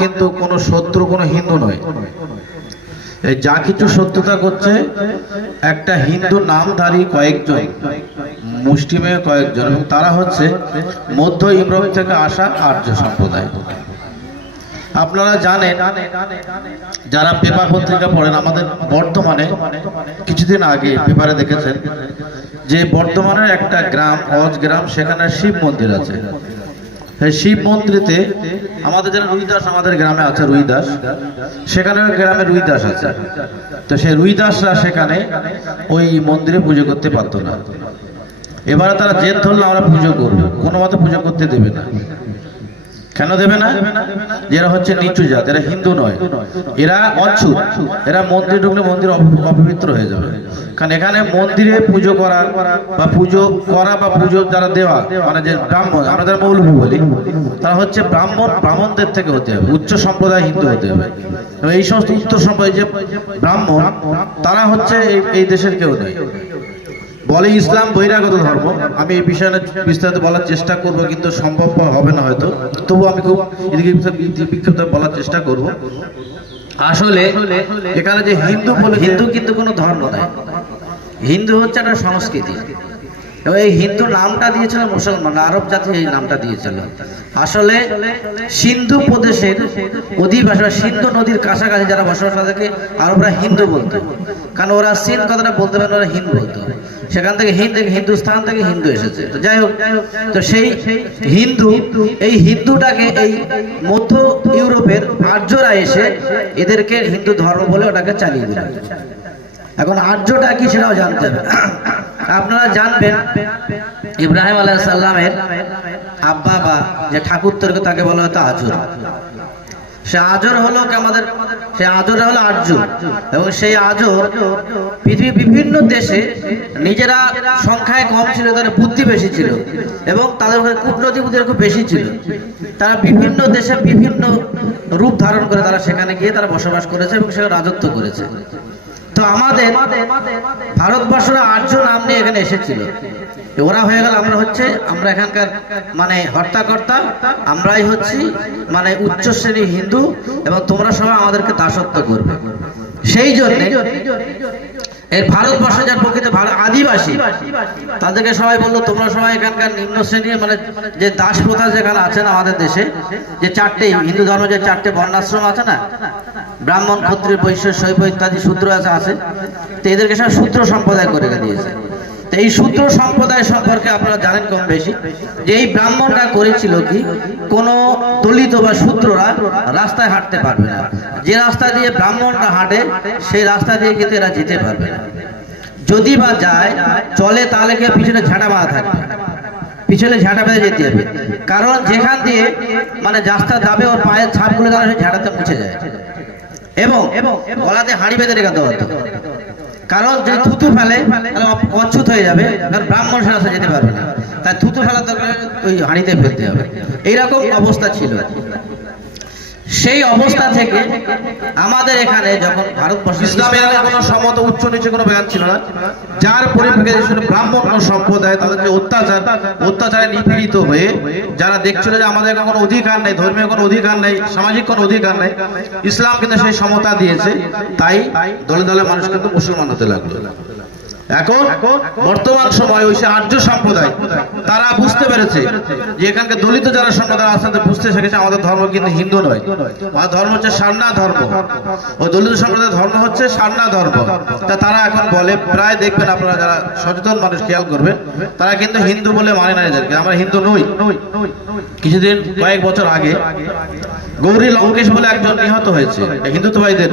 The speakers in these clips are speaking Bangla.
কিন্তু কোনো শত্রু, কোনো হিন্দু নয়। এই যা কিছু সত্যতা করছে, একটা হিন্দু নামধারী কয়েকজন মুসলিমে কয়েকজন, এবং তারা হচ্ছে মধ্য ইউরোপ থেকে আসা আর্য সম্প্রদায়। আপনারা জানেন, যারা পেপার পত্রিকা পড়েন, আমাদের বর্তমানে, কিছুদিন আগে পেপারে দেখেছেন, যে বর্তমানের একটা গ্রাম অজ গ্রাম, সেখানে শিব মন্দির আছে। শিব মন্দিরেতে আমাদের যারা রুইদাস আমাদের গ্রামে আছে, রুইদাস। সেখানে গ্রামে রুইদাস আছে। তো সেই রুইদাসরা সেখানে ওই মন্দিরে পুজো করতে পারতো না। এবারে তারা জেদ ধরলে আমরা পুজো করব। কোনো মতে পুজো করতে দেবে না। কেন দেবে না? এরা হচ্ছে নিচু জাত, এরা হিন্দু নয়। এরা অচ্ছুত, এরা মন্দির ঢুকলে মন্দির অপবিত্র হয়ে যাবে। কারণ এখানে মন্দিরে পুজো করা বা পুজো করা বা পুজো যারা দেওয়া মানে যে ব্রাহ্মণ, আমরা যারা মৌলভী বলি, তারা হচ্ছে ব্রাহ্মণ, ব্রাহ্মণদের থেকে হতে হবে, উচ্চ সম্প্রদায় হিন্দু হতে হবে। এই সমস্ত উত্তর সম্প্রদায় যে ব্রাহ্মণ, তারা হচ্ছে এই- এই দেশের কেউ নয়। বলে ইসলাম বহিরাগত ধর্ম। আমি এই বিষয়ে বিস্তারিত বলার চেষ্টা করব, কিন্তু সম্ভব হবে না হয়তো। তবু আমি খুব বিক্ষিপ্ত বলার চেষ্টা করব। আসলে এখানে যে হিন্দু বলে হিন্দু কিন্তু কোনো ধর্ম নয়। হিন্দু হচ্ছে একটা সংস্কৃতি। এবং এই হিন্দু নামটা দিয়েছিল মুসলমান, আরব জাতি এই নামটা দিয়েছিল। আসলে সিন্ধু প্রদেশের অধিবাসী বা সিন্ধু নদীর কাছাকাছি যারা বসবাস থাকে আরবরা হিন্দু বলতো। কারণ ওরা সিন কথাটা বলতে পারে ওরা হিন্দু বলতো। সেখান থেকে হিন্দ হিন্দুস্তান থেকে হিন্দু এসেছে। তো যাই হোক, তো সেই হিন্দু, এই হিন্দুটাকে এই মধ্য ইউরোপের আর্যরা এসে এদেরকে হিন্দু ধর্ম বলে ওটাকে চালিয়ে দিল। এখন আর্যটা কি সেটাও জানতে হবে। আপনারা জানবেন, ইব্রাহিম আলাহ সাল্লামের আব্বা বা যে ঠাকুর তাকে বলা হতো আজর। সে আজর হলো আমাদের সে আজর হলো আর্য এবং সেই আজর পৃথিবীর বিভিন্ন দেশে নিজেরা সংখ্যায় কম ছিল, তাদের বুদ্ধি বেশি ছিল এবং তাদের ওখানে কূটনৈতিক বুদ্ধি খুব বেশি ছিল। তারা বিভিন্ন দেশে বিভিন্ন রূপ ধারণ করে তারা সেখানে গিয়ে তারা বসবাস করেছে এবং সেখানে রাজত্ব করেছে। তো আমাদের ভারতবর্ষরা আর্য নাম নিয়ে এখানে এসেছিল। ওরা হয়ে গেল, আমরা হচ্ছে, আমরা এখানকার মানে হর্তাকর্তা, আমরাই হচ্ছি মানে উচ্চ শ্রেণি হিন্দু এবং তোমরা সবাই আমাদেরকে দাসত্ব করবে। সেই জন্য এর ভারতবর্ষে যার প্রকৃত আদিবাসী, তাদেরকে সবাই বলল, তোমরা সবাই এখানকার নিম্ন শ্রেণির মানে যে দাস প্রথা যেখানে আছেন আমাদের দেশে, যে চারটে হিন্দু ধর্ম যে চারটে বর্ণাশ্রম আছে না, ব্রাহ্মণ, ক্ষত্রিয়, বৈশ্য, শৈব ইত্যাদি শূদ্র আছে আছে, তো এদেরকে সব শূদ্র সম্প্রদায় করে দিয়েছে। এই শূদ্র সম্প্রদায় সম্পর্কে আপনারা জানেন কম বেশি যে এই ব্রাহ্মণরা করেছিল কি? কোন দলিত বা শূদ্ররা রাস্তায় হাঁটতে পারবে না। যে রাস্তা দিয়ে ব্রাহ্মণরা হাঁটে, সেই রাস্তা দিয়ে কিন্তু এরা যেতে পারবে না। যদি বা যায়, চলে তাহলে কি পিছনে ঝাঁটা বাঁধা থাকবে। পিছনে ঝাঁটা বেঁধে যেতে হবে। কারণ যেখান দিয়ে মানে রাস্তা যাবে ওর পায়ের ছাপগুলো যেন সেই ঝাঁটাতে মুছে যায়। এবং গলাতে হাঁড়ি বেঁধে রেখে দেওয়া হতো। কারণ যদি থুতু ফেলে, তাহলে অচ্ছুত হয়ে যাবে, কারণ ব্রাহ্মণ সারা যেতে পারবে না। তাই থুতু ফেলার দরকার ওই হাঁড়িতে ফেলতে হবে। এইরকম অবস্থা ছিল। সেই অবস্থা থেকে আমাদের এখানে যখন ভারতবর্ষ কোনো সমত উচ্চ নিচে কোনো ব্যান ছিল না। যার পরিপ্রেক্ষিতে ছিল ব্রাহ্মণ সম্প্রদায় তাদেরকে অত্যাচার, অত্যাচারে নিপীড়িত হয়ে যারা দেখছিল যে আমাদের কোনো অধিকার নেই, ধর্মীয় কোনো অধিকার নেই, সামাজিক কোনো অধিকার নেই, ইসলাম কিন্তু সেই সমতা দিয়েছে। তাই দলে দলে মানুষ কিন্তু মুসলমান হতে লাগল। এখন বর্তমান সময় ওই আর্য সম্প্রদায়। তারা বুঝতে পেরেছে যে এখানকার দলিত যারা সম্প্রদায় আছে বুঝতে শিখেছে আমাদের ধর্ম কিন্তু হিন্দু নয়। আমাদের ধর্ম হচ্ছে সারনা ধর্ম। ও দলিত সম্প্রদায়ের ধর্ম হচ্ছে সারনা ধর্ম। তা তারা এখন বলে, প্রায় দেখবেন আপনারা যারা সচেতন মানুষ, খেয়াল করবেন, তারা কিন্তু হিন্দু বলে মানে না এদেরকে। আমরা হিন্দু নই। কিছুদিন, কয়েক বছর আগে গৌরী লঙ্কেশ বলে একজন নিহত হয়েছে হিন্দুত্ববাদীদের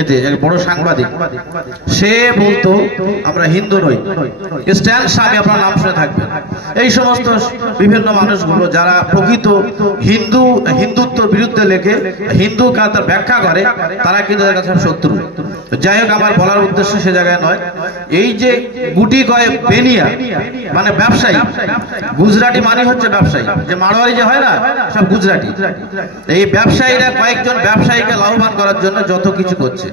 এতে, এক বড় সাংবাদিক। সে বলতো, আমরা হিন্দু নই। স্ট্যান্ড স্বামী আপনার নাম শুনে থাকবেন। এই সমস্ত বিভিন্ন মানুষগুলো, যারা প্রকৃত হিন্দু হিন্দুত্বর বিরুদ্ধে লেখে, হিন্দু তার ব্যাখ্যা করে, তারা কিন্তু তাদের কাছে শত্রু। যাই হোক, আমার বলার উদ্দেশ্য সে জায়গায় নয়। এই যে গুটি কয়ে বেনিয়া মানে ব্যবসায়ী, গুজরাটি মানে হচ্ছে ব্যবসায়ী। যে মারোয়ারি যে হয় না, সব গুজরাটি। এই ব্যবসায়ীরা কয়েকজন ব্যবসায়ীকে লাভবান করার জন্য যত কিছু করছে।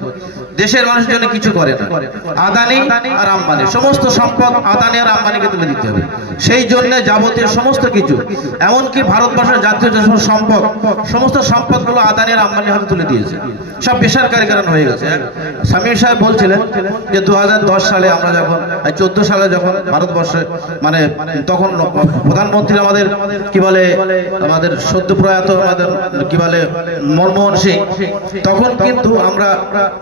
দেশের মানুষের জন্য কিছু করে না। আদানি আর আম্বানি, সমস্ত সম্পদ আদানি আর আম্বানিকে তুলে দিতে হবে। সেই জন্য যাবতীয় সমস্ত কিছু, এমনকি ভারতবর্ষের জাতীয় যে সম্পদ, সমস্ত সম্পদগুলো আদানি আর আম্বানির হাতে তুলে দিয়েছে। সব বেসরকারিকরণ হয়ে গেছে। সামির সাহেব বলছিলেন যে দু হাজার দশ সালে আমরা যখন চোদ্দ সালে যখন ভারতবর্ষে মানে তখন প্রধানমন্ত্রী আমাদের কি বলে, আমাদের সদ্য প্রয়াত আমাদের কি বলে, মনমোহন সিং, তখন কিন্তু আমরা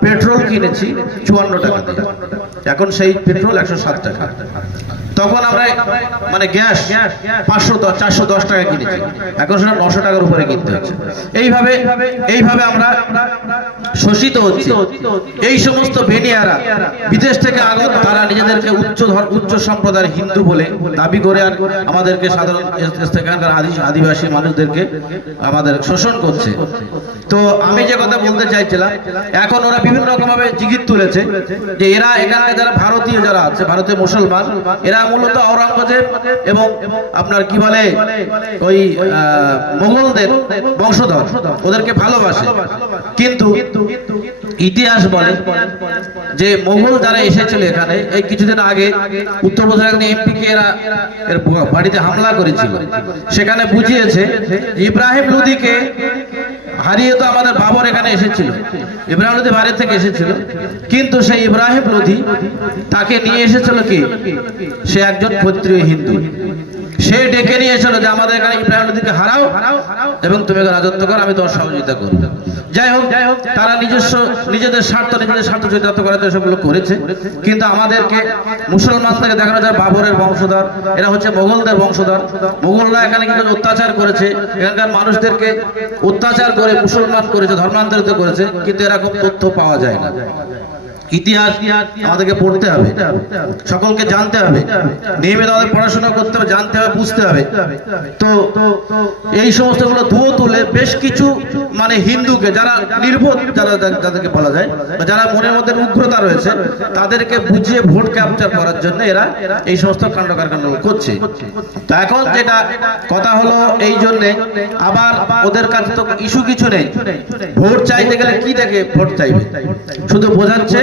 পেট্রোল কিনেছি চুয়ান্ন টাকা এখন সেই পেট্রোল একশো সাত টাকা। তখন আমরা মানে গ্যাস পাঁচশো চারশো দশ টাকা কিনেছি। এখন সেটা নশো টাকার উপরে কিনতে হচ্ছে। এইভাবে এইভাবে আমরা শোষিত হচ্ছি। এই সমস্ত বেনিয়ারা বিদেশ থেকে আগত তারা নিজেদেরকে উচ্চ উচ্চ সম্প্রদায়ের হিন্দু বলে দাবি করে আর আমাদেরকে সাধারণ এখানকার আদি- আদিবাসী মানুষদেরকে আমাদের শোষণ করছে। তো আমি যে কথা বলতে চাইছিলাম, এখন ওরা বিভিন্ন রকম ভাবে জিগির তুলেছে যে এরা এখানে যারা ভারতীয় যারা আছে ভারতীয় মুসলমান, এরা মূলত আওরঙ্গজেব এবং আপনার কি বলে ওই মোগলদের বংশধর, ওদেরকে ভালোবাসে। কিন্তু ইতিহাস বলে যে মোগল যারা এসেছিল এখানে, এই কিছুদিন আগে উত্তরপ্রদেশের একজন এমপি কে এরা এর বাড়িতে হামলা করেছিল। সেখানে বুঝিয়েছে, ইব্রাহিম লোদিকে হারিয়ে তো আমাদের বাবর এখানে এসেছিল। ইব্রাহিম লোধি বাইরে থেকে এসেছিল। কিন্তু সেই ইব্রাহিম লোধি তাকে নিয়ে এসেছিল কি? সে একজন ক্ষত্রিয় হিন্দু। সে ডেকে নিয়ে এসেছিল যে আমাদের এখানে ইব্রাহিম লোদিকে হারাও হারাও এবং তুমি রাজত্ব করো, আমি তোমার সহযোগিতা করব। যাই হোক যাই হোক তারা নিজস্ব, নিজেদের স্বার্থ নিজেদের স্বার্থ চরিতার্থ করার জন্য সেগুলো করেছে। কিন্তু আমাদেরকে মুসলমান থেকে দেখানো যায় বাবরের বংশধর, এরা হচ্ছে মোগলদের বংশধর। মোগলরা এখানে কিন্তু অত্যাচার করেছে, এখানকার মানুষদেরকে অত্যাচার করে মুসলমান করেছে, ধর্মান্তরিত করেছে, কিন্তু এরকম তথ্য পাওয়া যায় না। ইতিহাস আমাদেরকে পড়তে হবে। সকলকে জানতে হবে। নিয়মিত আমাদের পড়াশোনা করতে হবে, জানতে হবে, বুঝতে হবে। তো এই সমস্তগুলো ধুয়ো তুলে বেশ কিছু মানে হিন্দুকে যারা নির্বোধ যারা যাদেরকে বলা যায় যারা মনের মধ্যে উগ্রতা রয়েছে, তাদেরকে বুঝিয়ে ভোট ক্যাপচার করার জন্য এরা এই সমস্ত কাণ্ড কারখানা করছে। তো এখন যেটা কথা হলো এই জন্যে, আবার ওদের কাছে তো ইস্যু কিছু নেই। ভোট চাইতে গেলে কি দেখে ভোট চাইবে? শুধু বোঝাচ্ছে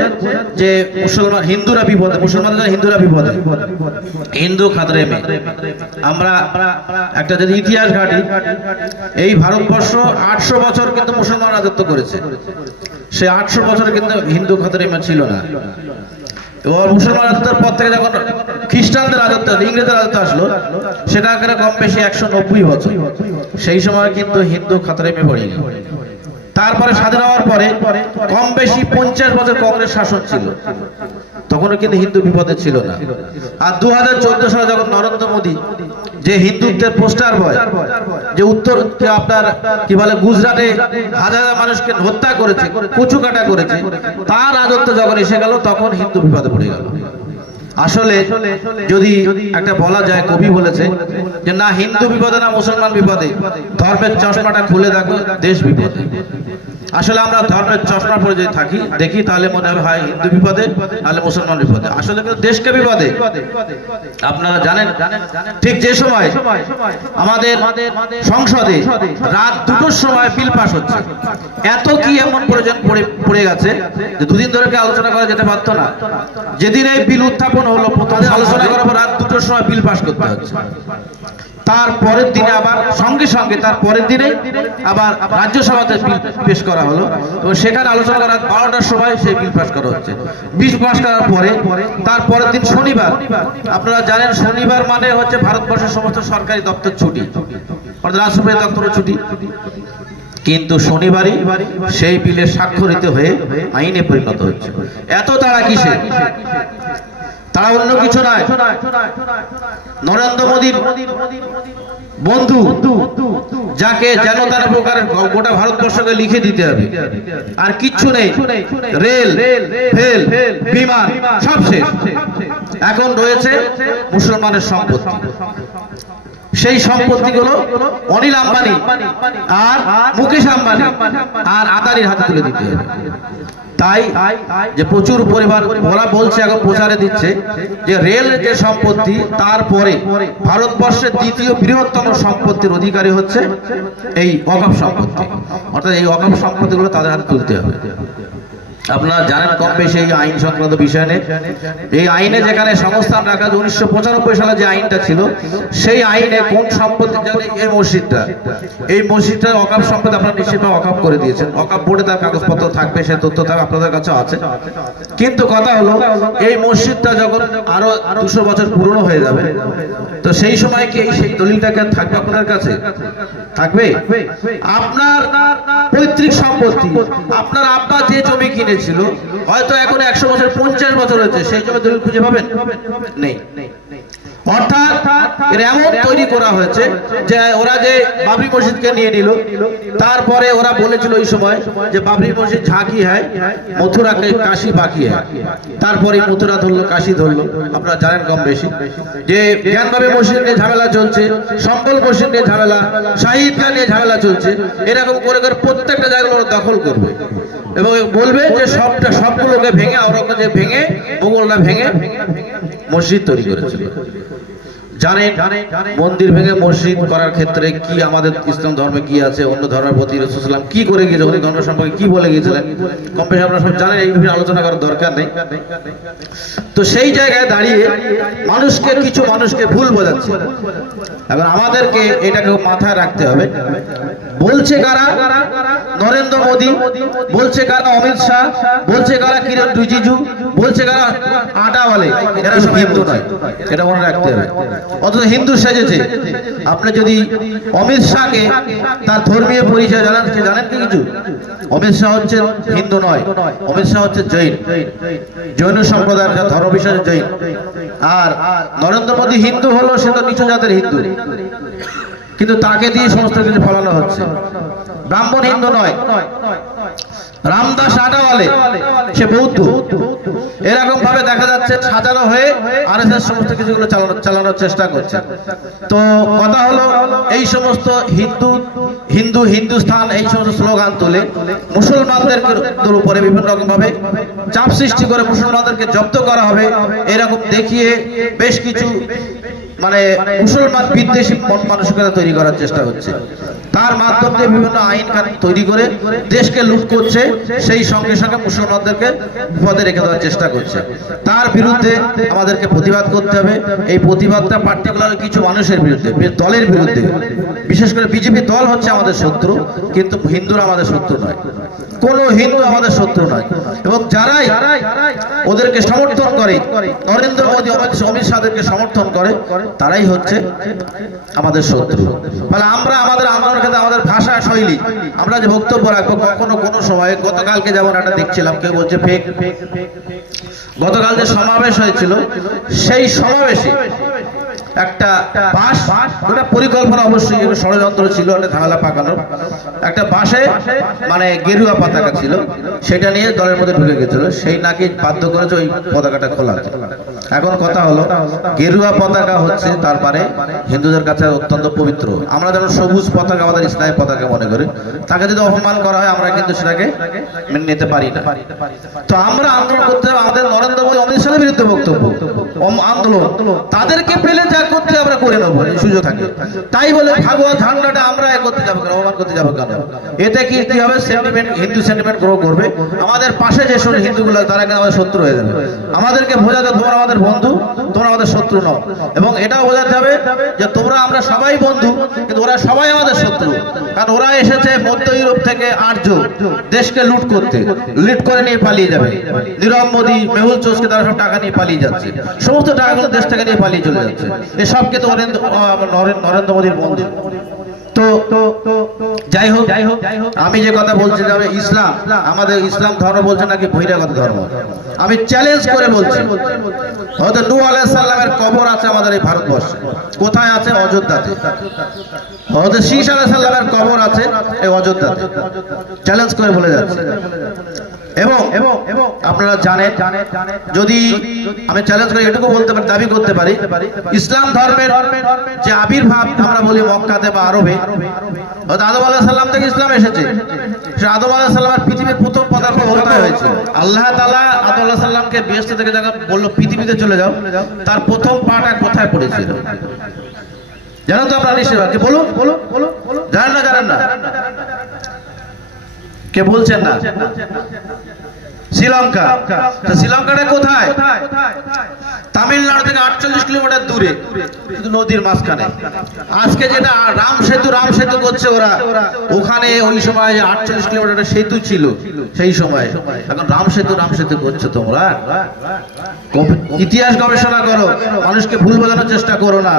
যে মুসলমান, হিন্দুরা বিপদে, মুসলমানরা হিন্দুরা বিপদে। হিন্দু খাতরে মে। আমরা একটা যদি ইতিহাস ঘাটি, এই ভারতবর্ষ আটশো বছর কিন্তু মুসলমান রাজত্ব করেছে। সে আটশো বছর কিন্তু হিন্দু খাতরে মে ছিল না। এবং মুসলমান রাজত্বের পর থেকে যখন খ্রিস্টানদের রাজত্ব, ইংরেজদের রাজত্ব আসলো, সেটা আকারে কম বেশি একশো নব্বই বছর। সেই সময় কিন্তু হিন্দু খাতরে মে পড়েনি। তারপরে স্বাধীন হওয়ার পরে কম বেশি পঞ্চাশ বছর কংগ্রেস শাসন ছিল। তখনও কিন্তু হিন্দু বিপদে ছিল না। আর দু হাজার চোদ্দ সালে যখন নরেন্দ্র মোদী যে হিন্দুত্বের পোস্টার বয়, যে উত্তর আপনার কি বলে, গুজরাটে হাজার হাজার মানুষকে হত্যা করেছে কচু কাটা করেছে, তার রাজত্ব যখন এসে গেল, তখন হিন্দু বিপদে পড়ে গেল। আসলে যদি একটা বলা যায় কবি বলেছে যে না হিন্দু বিপদে না মুসলমান বিপদে ধর্মের চশমাটা খুলে দেখো দেশ বিপদে। আসলে আমরা ধর্মের চশমা পরে যদি থাকি দেখি তাহলে মনে হবে হয় হিন্দু বিপদে নাহলে মুসলমান বিপদে। আসলে কিন্তু দেশকে বিপদে। আপনারা জানেন ঠিক যে সময় আমাদের সংসদে রাত দুটোর সময় বিল পাস হচ্ছে। এত কি এমন প্রয়োজন পড়ে গেছে যে দুদিন ধরে কি আলোচনা করা যেতে পারতো না? যেদিন এই বিল উত্থাপন হলো প্রথমে আলোচনা করার পর রাত দুটোর সময় বিল পাস করতে হচ্ছে। তার পরের দিনে আবার সঙ্গে সঙ্গে তার পরের দিনে আবার রাজ্যসভাতে বিল পেশ করা হলো এবং সেখানে আলোচনা করার বারোটার সময় সেই বিল পাস করা হচ্ছে। বিল পাস করার পরে তার পরের দিন শনিবার, আপনারা জানেন শনিবার মানে হচ্ছে ভারতবর্ষের সমস্ত সরকারি দপ্তর ছুটি। অর্থাৎ রাষ্ট্রপতি দপ্তরের ছুটি। কিন্তু শনিবারই সেই বিলে স্বাক্ষরিত হয়ে আইনে পরিণত হচ্ছে। এত তারা কিসে তারা অন্য কিছু নয়। নরেন্দ্র মোদীর বন্ধু, যাকে যেন তার প্রকার গোটা ভারতবর্ষকে লিখে দিতে হবে। আর কিচ্ছু নেই। রেল, ফেল, বিমান, সব শেষ। এখন রয়েছে মুসলমানের সম্পত্তি। সেই সম্পত্তিগুলো অনিল আম্বানি আর মুকেশ আম্বানি আর আদানির হাতে তুলে দিতে হবে। তাই যে প্রচুর পরিমাণ ওরা বলছে এখন প্রচারে দিচ্ছে যে রেল যে সম্পত্তি, তারপরে ভারতবর্ষের দ্বিতীয় বৃহত্তম সম্পত্তির অধিকারী হচ্ছে এই অকাপ সম্পত্তি। অর্থাৎ এই অকাপ সম্পত্তিগুলো তাদের হাতে তুলতে হবে। আপনারা জানেন কম বেশি এই আইন সংক্রান্ত বিষয় নিয়ে। এই আইনে যেখানে সংস্থান রাখা উনিশশো পঁচানব্বই সালে যে আইনটা ছিল, সেই আইনে কোন সম্পত্তি এই মসজিদটা? এই মসজিদটা অকাপ সম্পত্তি আপনারা নিশ্চিতভাবে অকাপ করে দিয়েছেন। অকাপ বোর্ডে তার কাগজপত্র থাকবে, সে তথ্য থাকবে, আপনাদের কাছে আছে। কিন্তু কথা হলো, এই মসজিদটা যখন আরও দুশো বছর পুরনো হয়ে যাবে, তো সেই সময় কি এই সেই দলিলটাকে থাকবে আপনাদের কাছে? থাকবে? আপনার পৈতৃক সম্পত্তি, আপনার আব্বা যে জমি কিনেছিল হয়তো এখন একশো বছর, পঞ্চাশ বছর হয়েছে, সেই জমি দলিল খুঁজে পাবেন? নেই। অর্থাৎ এমন তৈরি করা হয়েছে যে ওরা যে বাবরি মসজিদকে নিয়ে নিল, তারপরে ওরা বলেছিল ওই সময় যে বাবরি মসজিদ ঝাঁকি হয়, মথুরাকে কাশি বাকি হয়। তারপরে মথুরা ধরলো, কাশি ধরলো। আপনারা জানেন কম বেশি। যে জ্ঞানবাবী মসজিদ নিয়ে ঝামেলা চলছে সম্বল মসজিদ নিয়ে ঝামেলা শাহিদগা নিয়ে ঝামেলা চলছে, এরকম করে করে প্রত্যেকটা জায়গাগুলো দখল করবে। এবং বলবে যে সবটা সবগুলোকে ভেঙে আওরঙ্গজেব ভেঙে মোগলরা ভেঙে মসজিদ তৈরি করেছিল। জানেন, মন্দির ভেঙে মসজিদ করার ক্ষেত্রে কি আমাদের ইসলাম ধর্মে কি আছে, অন্য ধর্মের প্রতি রসুলাম কি করে গিয়েছে অনেক ধর্ম সম্পর্কে কি বলে গিয়েছিলেন, কম বেশি আপনারা সব জানেন, এই বিষয়ে আলোচনা করার দরকার নেই। তো সেই জায়গায় দাঁড়িয়ে মানুষকে, কিছু মানুষকে ভুল বোঝাচ্ছে। এখন আমাদেরকে এটাকে মাথায় রাখতে হবে। বলছে কারা? নরেন্দ্র মোদী, বলছে কারা অমিত শাহ, বলছে কারা কিরণ রিজিজু, বলছে কারা আটাওয়ালে, এরা সব হিন্দু নয়, এটা মনে রাখতে হবে। অথচ হিন্দু সেজেছে। আপনি যদি অমিত শাহকে তার ধর্মীয় পরিচয় জানান জানেন কি কিছু? অমিত শাহ হচ্ছে হিন্দু নয়, অমিত শাহ হচ্ছে জৈন। জৈন সম্প্রদায়ের ধর্ম বিশ্বাসের জৈন। আর নরেন্দ্র মোদী হিন্দু হলো, সে তো নিচু জাতের হিন্দু। কিন্তু তাকে দিয়ে সমস্ত কিছু ফলানো হচ্ছে। ব্রাহ্মণ হিন্দু নয় রামদাস আটাওয়ালে, সে বৌদ্ধ। এরকম ভাবে দেখা যাচ্ছে সাজানো হয়ে আর সমস্ত কিছুগুলো চালানো চালানোর চেষ্টা করছে। তো কথা হলো, এই সমস্ত হিন্দু হিন্দু হিন্দুস্থান, এই সমস্ত স্লোগান তুলে, মুসলমানদের উপরে বিভিন্ন রকম ভাবে চাপ সৃষ্টি করে মুসলমানদেরকে জব্দ করা হবে, এরকম দেখিয়ে বেশ কিছু মানে মুসলমান বিদ্বেষী মন মানসিকতা তৈরি করার চেষ্টা হচ্ছে তার মাধ্যম দিয়ে বিভিন্ন আইন কানুন তৈরি করে দেশকে লুট করছে, সেই সঙ্গে সঙ্গে মুসলমানদেরকে বিপদে রেখে দেওয়ার চেষ্টা করছে। তার বিরুদ্ধে আমাদেরকে প্রতিবাদ করতে হবে। এই প্রতিবাদটা পার্টিকুলার কিছু মানুষের বিরুদ্ধে দলের বিরুদ্ধে। বিশেষ করে বিজেপি দল হচ্ছে আমাদের শত্রু, কিন্তু হিন্দুরা আমাদের শত্রু নয়। কোন হিন্দু আমাদের শত্রু নয়। এবং যারাই ওদেরকে সমর্থন করে, নরেন্দ্র মোদী অমিত শাহদেরকে সমর্থন করে তারাই হচ্ছে আমাদের শত্রু। ফলে আমরা আমাদের আমার ক্ষেত্রে আমাদের ভাষা শৈলী, আমরা যে বক্তব্য রাখব, কখনো কোনো সময় গতকালকে যেমন একটা দেখছিলাম, কেউ বলছে ফেক। গতকাল যে সমাবেশ হয়েছিল, সেই সমাবেশে একটা বাস ওটা পরিকল্পনা অবশ্যই ষড়যন্ত্র ছিল, একটা ঝামেলা পাকানোর একটা বাসে মানে গেরুয়া পতাকা ছিল, সেটা নিয়ে দলের মধ্যে ঢুকে গেছিল, সেই নাকি বাধ্য করেছে ওই পতাকাটা খোলা। এখন কথা হলো, গেরুয়া পতাকা হচ্ছে তারপরে হিন্দুদের কাছে অত্যন্ত পবিত্র। আমরা যেন সবুজ পতাকা, আমাদের ইসলামী পতাকা মনে করি, তাকে যদি অপমান করা হয়, আমরা কিন্তু সেটাকে মেনে নিতে পারি না। তো আমরা আন্দোলন করতে, আমাদের নরেন্দ্র মোদী অমিত শাহের বিরুদ্ধে বক্তব্য আন্দোলন, তাদেরকে পেলে যা করতে আমরা করে নেব সুযোগ থাকে। তাই বলে ভাগবত ঝান্ডাটা আমরা করতে যাব কেন, অপমান করতে যাব কেন? এতে কি হবে? সেন্টিমেন্ট হিন্দু সেন্টিমেন্ট গ্রো করবে। আমাদের পাশে যে সব হিন্দুগুলো, তারা কিন্তু আমাদের শত্রু হয়ে যাবে। আমাদেরকে বোঝাতে তোমরা আমাদের বন্ধু, তোমরা আমাদের শত্রু নও। এবং এটাও বোঝাতে হবে যে তোমরা আমরা সবাই বন্ধু, কিন্তু ওরা সবাই আমাদের শত্রু। কারণ ওরা এসেছে মধ্য ইউরোপ থেকে আর্য দেশকে লুট করতে। লুট করে নিয়ে পালিয়ে যাবে। নীরব মোদী, মেহুল চোষকে তারা সব টাকা নিয়ে পালিয়ে যাচ্ছে। সমস্ত টাকাগুলো দেশ থেকে নিয়ে পালিয়ে চলে যাচ্ছে। এসবকে তো নরেন্দ্র মোদীর বন্ধু। তো, যাই হোক যাই হোক আমি যে কথা বলছি যে আমি ইসলাম, আমাদের ইসলাম ধর্ম বলছে নাকি বহিরাগত ধর্ম? আমি চ্যালেঞ্জ করে বলছি। হয়তো নূহ আলাইহিস সালামের কবর আছে আমাদের এই ভারতবর্ষে। কোথায় আছে? অযোধ্যাতে। হয়তো শীষ আলাইহিস সালামের কবর আছে এই অযোধ্যাতে। চ্যালেঞ্জ করে বলে যাচ্ছে। এবং এবং আপনারা জানেন যদি আমি চ্যালেঞ্জ করি এটুকু বলতে পারি দাবি করতে পারি ইসলাম ধর্মের যে আবির্ভাব আমরা বলি মক্কাতে বা আরবে আদম আলাহ সাল্লাম থেকে ইসলাম এসেছে সে আদম আলাহ সাল্লামের পৃথিবীর প্রথম পদার্থ কোথায় হয়েছে আল্লাহ তালা আদম আল্লাহ সাল্লামকে বেহেস্ত থেকে যখন বলল পৃথিবীতে চলে যাও তার প্রথম পাটা কোথায় পড়েছিল জানেন তো আপনারা নিশ্চয় বলুন বলুন বলুন জানেন না জানেন না কে বলছেন না? শ্রীলঙ্কা। তা শ্রীলঙ্কাটা কোথায়? তামিলনাড়ু থেকে আটচল্লিশ কিলোমিটার দূরে কিন্তু নদীর মাঝখানে। আজকে যেটা রাম সেতু রাম সেতু করছে ওরা, ওখানে ওই সময় আটচল্লিশ কিলোমিটার সেতু ছিল, সেই সময়। এখন রাম সেতু রাম সেতু করছ তোমরা? ইতিহাস গবেষণা করো, মানুষকে ভুল বোঝানোর চেষ্টা করো না।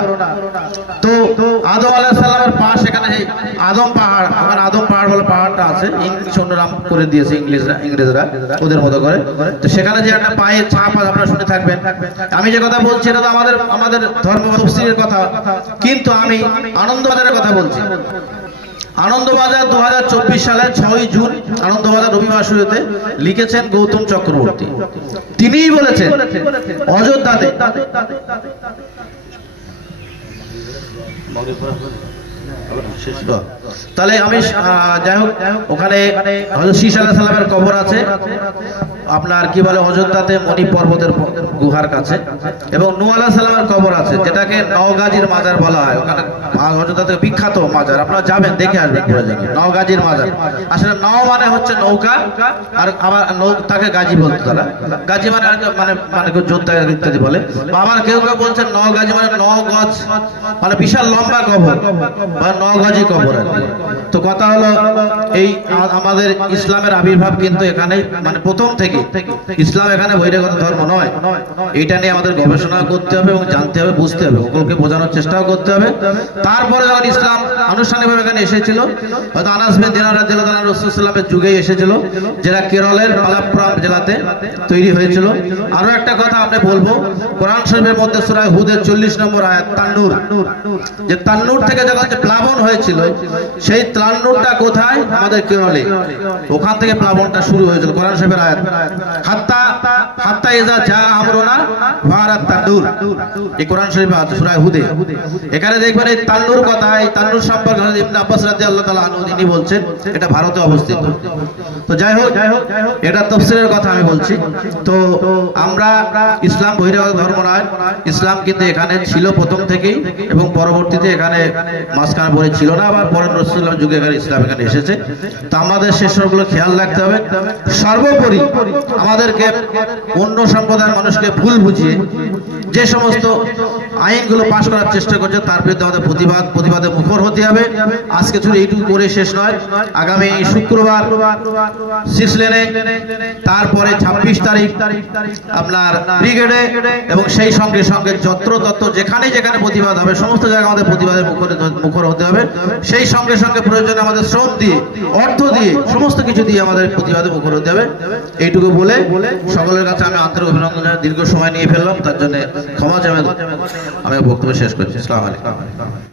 তো আদম আলাহ সাল্লামের পা সেখানে আদম পাহাড়, আমার আদম পাহাড় বলে পাহাড়টা আছে, ইংলিশ অন্য নাম করে দিয়েছে ইংলিশরা, ইংরেজরা, ওদের মতো করে। তো সেখানে যে একটা পায়ের ছাপ আপনারা শুনে থাকবেন। আমি যে কথা বলছি, এটা তো আমাদের আমাদের ধর্ম তফসিলের কথা। কিন্তু আমি আনন্দবাজারের কথা বলছি। আনন্দবাজার দু হাজার চব্বিশ সালের ছয় জুন আনন্দবাজার রবিবার শুরুতে লিখেছেন গৌতম চক্রবর্তী। তিনিই বলেছেন, অযোধ্যাতে তাহলে আমি যাই হোক ওখানে হজরত শীষ আলাহ সাল্লামের কবর আছে। আপনার কি বলে অযোধ্যাতে মণি পর্বতের গুহার কাছে। এবং নূহ আলাহ সাল্লামের কবর আছে, যেটাকে নওগাজীর মাজার বলা হয়। ওখানে অযোধ্যাতে বিখ্যাত মাজার। আপনারা যাবেন, দেখে আসবেন নওগাজীর মাজার। আসলে নও মানে হচ্ছে নৌকা, আর আবার তাকে গাজী বলতো তারা। গাজী মানে মানে মানে যোদ্ধা ইত্যাদি বলে। আবার কেউ কেউ বলছেন ন মানে ন গজ। মানে বিশাল লম্বা কবর, বা ন কবর তো কথা হলো, এই আমাদের ইসলামের আবির্ভাব কিন্তু এখানে মানে প্রথম থেকে ইসলাম এখানে বহিরাগত ধর্ম নয়। এটা নিয়ে আমাদের গবেষণা করতে হবে এবং জানতে হবে, বুঝতে হবে। সকলকে বোঝানোর চেষ্টাও করতে হবে। তারপরে যখন ইসলাম আনুষ্ঠানিকভাবে এখানে এসেছিল, হয়তো আনাস বিন দিনার রাদিয়াল্লাহু তাআলা রাসূলুল্লাহের যুগেই এসেছিল, যেটা কেরলের মালাপ্পুরাম জেলাতে তৈরি হয়েছিল। আরও একটা কথা আপনি বলব, কোরআন শরীফের মধ্যে সূরা হুদের 40 নম্বর আয়াত, তান্নুর। যে তান্নুর থেকে যখন যে প্লাবন হয়েছিল, সেই তান্নুরটা কোথায়? আমাদের কেরলে। ওখান থেকে প্লাবনটা শুরু হয়েছিল, কোরআন শরীফের আয়াত। हत्ता এখানে আমি বলছি। তো আমরা ইসলাম বহিরাগত ধর্ম নয়, ইসলাম কিন্তু এখানে ছিল প্রথম থেকেই এবং পরবর্তীতে এখানে মাঝখানে পরে ছিল না, আবার পরে রসুল্লাহ যুগে এখানে ইসলাম এখানে এসেছে। তো আমাদের সেসবগুলো খেয়াল রাখতে হবে। সর্বোপরি আমাদেরকে অন্য সম্প্রদায়ের মানুষকে ভুল বুঝিয়ে যে সমস্ত আইনগুলো পাশ করার চেষ্টা করছে, তার বিরুদ্ধে আমাদের প্রতিবাদ প্রতিবাদে মুখর হতে হবে। আজকে শুধু এইটুকু করে শেষ নয়। আগামী শুক্রবার সিক্স লেনে, তারপরে ছাব্বিশ তারিখ আপনার ব্রিগেডে এবং সেই সঙ্গে সঙ্গে যত্র তত্র যেখানে যেখানে প্রতিবাদ হবে, সমস্ত জায়গায় আমাদের প্রতিবাদে মুখর মুখর হতে হবে। সেই সঙ্গে সঙ্গে প্রয়োজনে আমাদের শ্রম দিয়ে, অর্থ দিয়ে, সমস্ত কিছু দিয়ে আমাদের প্রতিবাদে মুখর হতে হবে। এইটুকু বলে সকলের কাছে আমি আন্তরিক অভিনন্দনের দীর্ঘ সময় নিয়ে ফেললাম, তার জন্য ক্ষমা চাই আমি বক্তব্য শেষ করছি। আসসালামু আলাইকুম।